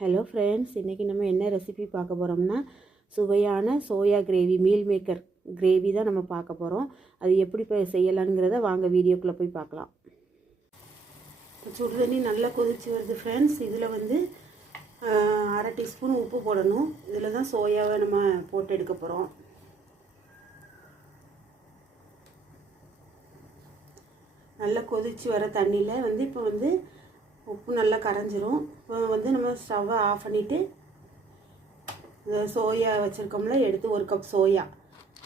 Hello friends இன்றைக்கி நம்ம என்ன ரெசிபி பார்க்க போகிறோம்னா சுவையான soya gravy meal maker gravy தான் நம்ம பார்க்க போகிறோம் அது எப்படி இப்போ செய்யலாங்கிறத வாங்க வீடியோக்குள்ளே போய் பார்க்கலாம். சுடு தண்ணி நல்லா கொதிச்சு வருது ஃப்ரெண்ட்ஸ் இதில் வந்து அரை டீஸ்பூன் உப்பு போடணும். இதில் தான் சோயாவை நம்ம போட்டு எடுக்க போகிறோம் நல்லா கொதிச்சு வர தண்ணியில் வந்து இப்போ வந்து உப்பு நல்லா கரைஞ்சிரும். இப்போ வந்து நம்ம ஸ்டவ்வை ஆஃப் பண்ணிவிட்டு இந்த சோயா வச்சுருக்கோம்ல எடுத்து ஒரு கப் சோயா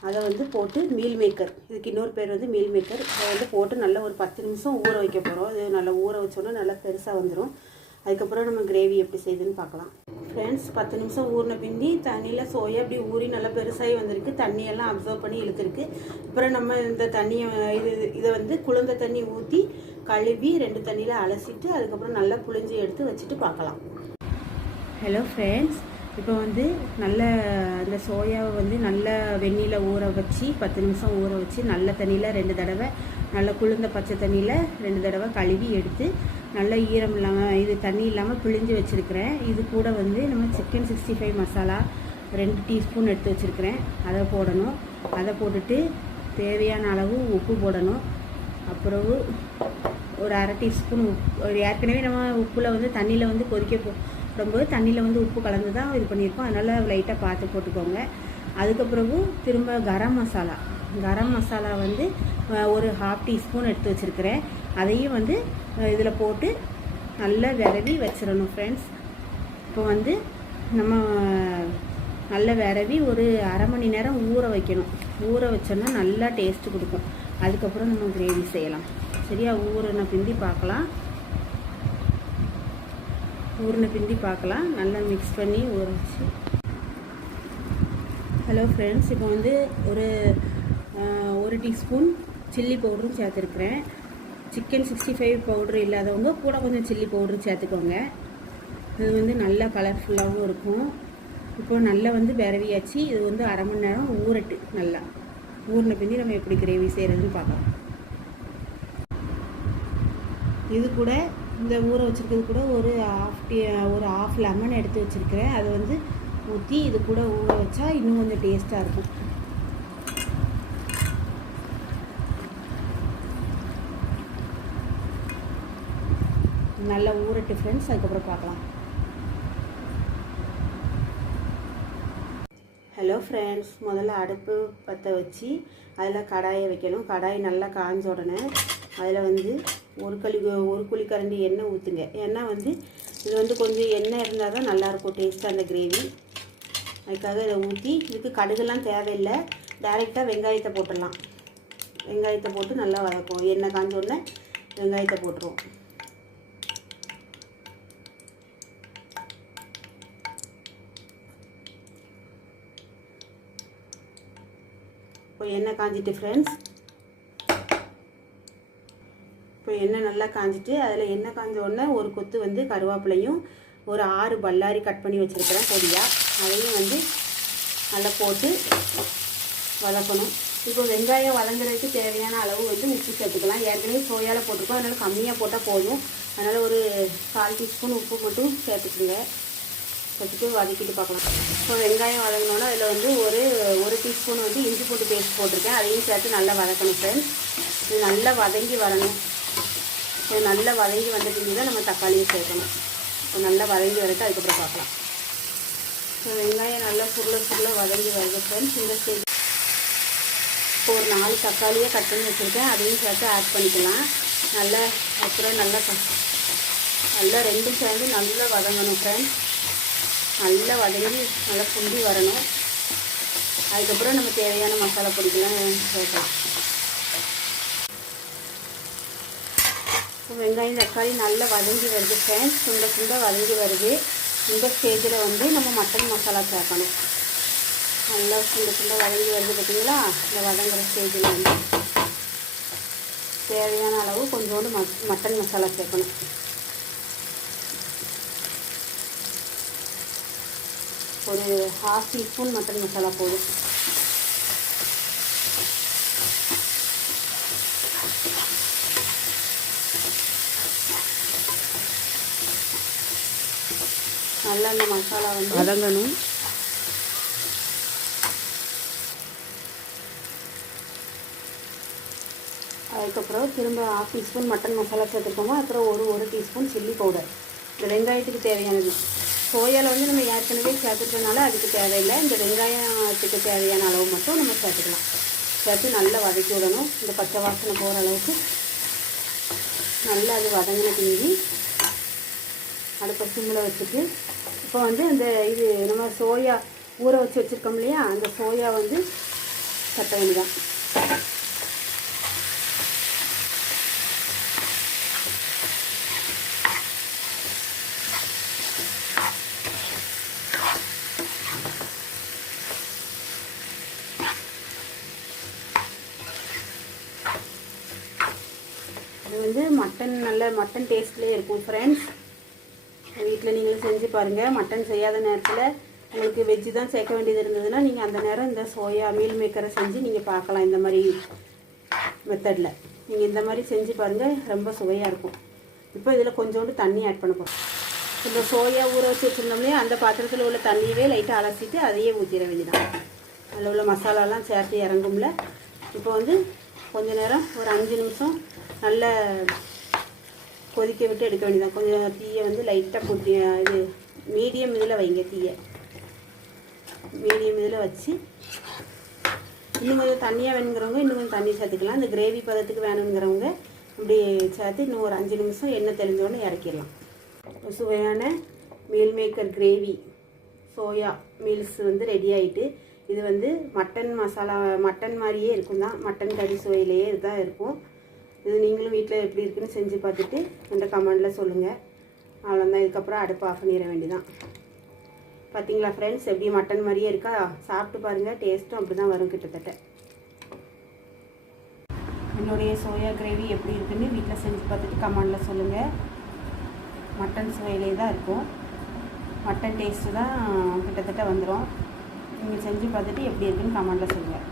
அதை வந்து போட்டு மீல் மேக்கர் இதுக்கு இன்னொரு பேர் வந்து மீல் மேக்கர் அதை வந்து போட்டு நல்லா ஒரு பத்து நிமிஷம் ஊற வைக்க போகிறோம் இது நல்லா ஊற வச்சோன்னா நல்லா பெருசாக வந்துடும் அதுக்கப்புறம் நம்ம கிரேவி எப்படி செய்யுதுன்னு பார்க்கலாம். ஃப்ரெண்ட்ஸ் பத்து நிமிஷம் ஊறின பிந்தி தண்ணியில் சோயா அப்படி ஊறி நல்லா பெருசாகி வந்திருக்கு. தண்ணியெல்லாம் அப்சர்வ் பண்ணி இழுத்துருக்கு. அப்புறம் நம்ம இந்த தண்ணியை இது இதை வந்து குளிர்ந்த தண்ணி ஊற்றி கழுவி ரெண்டு தண்ணியில் அலசிட்டு அதுக்கப்புறம் நல்லா புழிஞ்சு எடுத்து வச்சுட்டு பார்க்கலாம். ஹலோ ஃப்ரெண்ட்ஸ் இப்போ வந்து நல்ல அந்த சோயாவை வந்து நல்ல வெந்நியில் ஊற வச்சு பத்து நிமிஷம் ஊற வச்சு நல்ல தண்ணியில் ரெண்டு தடவை நல்ல குளிர்ந்த பச்சை தண்ணியில் ரெண்டு தடவை கழுவி எடுத்து நல்ல ஈரம் இல்லாமல் இது தண்ணி இல்லாமல் பிழிஞ்சு வச்சுருக்கிறேன். இது கூட வந்து நம்ம சிக்கன் சிக்ஸ்டி ஃபைவ் மசாலா ரெண்டு டீஸ்பூன் எடுத்து வச்சுருக்கிறேன். அதை போடணும். அதை போட்டுட்டு தேவையான அளவு உப்பு போடணும். அப்புறம் ஒரு அரை டீஸ்பூன் உப்பு ஒரு ஏற்கனவே நம்ம உப்பில் வந்து தண்ணியில் வந்து கொதிக்க போடும்போது தண்ணியில் வந்து உப்பு கலந்து தான் இது பண்ணியிருக்கோம். அதனால் லைட்டாக பார்த்து போட்டுக்கோங்க. அதுக்கப்புறவு திரும்ப கரம் மசாலா. கரம் மசாலா வந்து ஒரு ஹாஃப் டீஸ்பூன் எடுத்து வச்சுருக்கிறேன். அதையும் வந்து இதில் போட்டு நல்லா விரவி வச்சிடணும் ஃப்ரெண்ட்ஸ் இப்போ வந்து நம்ம நல்லா விரவி ஒரு அரை மணி நேரம் ஊற வைக்கணும். ஊற வச்சோன்னா நல்லா டேஸ்ட்டு கொடுக்கும். அதுக்கப்புறம் நம்ம கிரேவி செய்யலாம். சரியா? ஊறின பிந்தி பார்க்கலாம். ஊறின பிந்தி பார்க்கலாம். நல்லா மிக்ஸ் பண்ணி ஊற வச்சு ஹலோ ஃப்ரெண்ட்ஸ் இப்போ வந்து ஒரு ஒரு டீஸ்பூன் சில்லி பவுடரும் சேர்த்துருக்குறேன். சிக்கன் சிக்ஸ்டி ஃபைவ் பவுட்ரு இல்லாதவங்க கூட கொஞ்சம் சில்லி பவுடரும் சேர்த்துக்கோங்க. இது வந்து நல்லா கலர்ஃபுல்லாகவும் இருக்கும். இப்போ நல்லா வந்து விரவியாச்சு. இது வந்து அரை மணி நேரம் ஊறட்டு நல்லா. ஊரில் பிந்தி நம்ம எப்படி கிரேவி செய்கிறதுன்னு பார்க்கலாம். இது கூட இந்த ஊற வச்சுருக்கிறது கூட ஒரு ஆஃப் டீ ஒரு ஆஃப் லெமன் எடுத்து வச்சுருக்கிறேன். அதை வந்து ஊற்றி இது கூட ஊற வச்சா இன்னும் கொஞ்சம் டேஸ்ட்டாக இருக்கும். நல்லா ஊறட்டு ஃப்ரெண்ட்ஸ் அதுக்கப்புறம் பார்க்கலாம். ஹலோ ஃப்ரெண்ட்ஸ் முதல்ல அடுப்பு பற்ற வச்சு அதில் கடாயை வைக்கணும். கடாய் நல்லா காஞ்ச உடனே அதில் வந்து ஒரு களி ஒரு குழிக்கரண்டி எண்ணெய் ஊற்றுங்க ஏன்னா வந்து இது வந்து கொஞ்சம் எண்ணெய் இருந்தால் தான் நல்லாயிருக்கும் டேஸ்ட்டாக அந்த கிரேவி அதுக்காக இதை ஊற்றி இதுக்கு கடுகுலாம் தேவையில்லை. டைரெக்டாக வெங்காயத்தை போட்டுடலாம். வெங்காயத்தை போட்டு நல்லா வதக்கும் எண்ணெய் காஞ்ச உடனே வெங்காயத்தை போட்டுருவோம். இப்போ எண்ணெய் காஞ்சிட்டு ஃப்ரெண்ட்ஸ் இப்போ எண்ணெய் நல்லா காஞ்சிட்டு அதில் எண்ணெய் காஞ்ச உடனே ஒரு கொத்து வந்து கருவேப்பிலையும் ஒரு ஆறு பல்லாரி கட் பண்ணி வச்சுருக்கிறேன் பொடியாக அதையும் வந்து நல்லா போட்டு வதக்கணும். இப்போ வெங்காயம் வதங்குறதுக்கு தேவையான அளவு வந்து உப்பு சேர்த்துக்கலாம். ஏற்கனவே சோயாவில் போட்டிருக்கோம். அதனால் கம்மியாக போட்டால் போதும். அதனால் ஒரு கால் டீஸ்பூன் உப்பு மட்டும் சேர்த்துக்குங்க. வச்சுட்டு வதக்கிட்டு பார்க்கலாம். இப்போ வெங்காயம் வதங்கினோன்னா அதில் வந்து ஒரு ஒரு டீஸ்பூன் வந்து இஞ்சி பூண்டு பேஸ்ட் போட்டிருக்கேன். அதையும் சேர்த்து நல்லா வதக்கணும் ஃப்ரெண்ட்ஸ் இது நல்லா வதங்கி வரணும். இது நல்லா வதங்கி வந்த பின்னாடி தான் நம்ம தக்காளியை சேர்க்கணும். ஸோ நல்லா வதங்கி வரைக்கும் அதுக்கப்புறம் பார்க்கலாம். இப்போ வெங்காயம் நல்லா சுருள சுருள வதங்கி வருது ஃப்ரெண்ட்ஸ் இந்த ஸ்டேஜ் இப்போ ஒரு நாலு தக்காளியே கட் பண்ணி வச்சுருக்கேன். அதையும் சேர்த்து ஆட் பண்ணிக்கலாம். நல்லா அப்புறம் நல்லா நல்லா ரெண்டும் சேர்ந்து நல்லா வதங்கணும் ஃப்ரெண்ட்ஸ் நல்லா வதங்கி நல்லா புண்டி வரணும். அதுக்கப்புறம் நம்ம தேவையான மசாலா பொடிக்கெலாம் சேர்க்கலாம். இப்போ வெங்காயம் தக்காளி நல்லா வதங்கி வருது. ஃப்ரெண்ட்ஸ் சுண்ட சுண்ட வதங்கி வருது. இந்த ஸ்டேஜில் வந்து நம்ம மட்டன் மசாலா சேர்க்கணும். நல்லா சுண்ட சுண்ட வதங்கி வருது பார்த்தீங்களா இந்த வதங்குற ஸ்டேஜில் வந்து. தேவையான அளவு கொஞ்சோண்டு மட்டன் மசாலா சேர்க்கணும். ஒரு ஹாஃப் டீஸ்பூன் மட்டன் மசாலா போதும் நல்லா இந்த மசாலா வந்து வதங்கணும். அதுக்கப்புறம் திரும்ப ஹாஃப் டீஸ்பூன் மட்டன் மசாலா சேர்த்துருக்கோமோ? அப்புறம் ஒரு ஒரு டீஸ்பூன் சில்லி பவுடர் இந்த வெங்காயத்துக்கு தேவையானது. சோயாவில் வந்து நம்ம ஏற்கனவே சேர்த்துட்டனால அதுக்கு தேவையில்லை. இந்த வெங்காயத்துக்கு தேவையான அளவு மட்டும் நம்ம சேர்த்துக்கலாம். சேர்த்து நல்லா வதக்கி விடணும். இந்த பச்சை வாசனை போகிற அளவுக்கு நல்லா அது வதங்கின பிந்தி அடுப்பை சிம்மில் வச்சுட்டு இப்போ வந்து இந்த இது நம்ம சோயா ஊற வச்சு வச்சுருக்கோம் இல்லையா? அந்த சோயா வந்து தட்ட வேண்டியதான் வந்து மட்டன் நல்ல மட்டன் டேஸ்ட்லேயே இருக்கும் ஃப்ரெண்ட்ஸ் வீட்டில் நீங்களும் செஞ்சு பாருங்கள் மட்டன் செய்யாத நேரத்தில் உங்களுக்கு வெஜ்ஜு தான் சேர்க்க வேண்டியது இருந்ததுன்னா நீங்கள் அந்த நேரம் இந்த சோயா மீல் மேக்கரை செஞ்சு நீங்கள் பார்க்கலாம் இந்த மாதிரி மெத்தடில் நீங்கள் இந்த மாதிரி செஞ்சு பாருங்கள் ரொம்ப சுவையாக இருக்கும். இப்போ இதில் கொஞ்சோண்டு தண்ணி ஆட் பண்ண போகிறோம் இந்த சோயா ஊற வச்சு வச்சுருந்தோம்லையே அந்த பாத்திரத்தில் உள்ள தண்ணியவே லைட்டாக அலசிட்டு அதையே ஊற்றிட வேண்டியதான் அதில் உள்ள மசாலாலாம் சேர்த்து இறங்கும்ல. இப்போ வந்து கொஞ்ச நேரம் ஒரு அஞ்சு நிமிஷம் நல்ல கொதிக்க விட்டு எடுக்க வேண்டியதான் கொஞ்சம் தீயை வந்து லைட்டாக கொட்டி இது மீடியம் இதில் வைங்க தீயை. மீடியம் இதில் வச்சு இன்னும் கொஞ்சம் தண்ணியாக வேணுங்கிறவங்க இன்னும் கொஞ்சம் தண்ணி சேர்த்துக்கலாம். இந்த கிரேவி பதத்துக்கு வேணுங்கிறவங்க இப்படி சேர்த்து இன்னும் ஒரு அஞ்சு நிமிஷம் எண்ணெய் தெளிஞ்சோடனே இறக்கிடலாம். சுவையான meal maker gravy soya meals வந்து ரெடி ஆகிட்டு இது வந்து மட்டன் மசாலா மட்டன் மாதிரியே இருக்கும் தான் மட்டன் கறி சுவையிலேயே இதுதான் இருக்கும். இது நீங்களும் வீட்டில் எப்படி இருக்குன்னு செஞ்சு பார்த்துட்டு அந்த கமெண்டில் சொல்லுங்கள் அவ்வளோதான் இதுக்கப்புறம் அடுப்பு ஆஃப் பண்ணிட வேண்டிதான் பார்த்தீங்களா ஃப்ரெண்ட்ஸ் எப்படி மட்டன் மாதிரியே இருக்கா? சாப்பிட்டு பாருங்கள் டேஸ்ட்டும் அப்படி தான் வரும் கிட்டத்தட்ட. என்னுடைய சோயா கிரேவி எப்படி இருக்குன்னு வீட்டில் செஞ்சு பார்த்துட்டு கமெண்டில் சொல்லுங்கள் மட்டன் சுவையிலே தான் இருக்கும். மட்டன் டேஸ்ட்டு தான் கிட்டத்தட்ட வந்துடும் நீங்கள் செஞ்சு பார்த்துட்டு எப்படி இருக்குன்னு கமெண்டில் சொல்லுங்கள்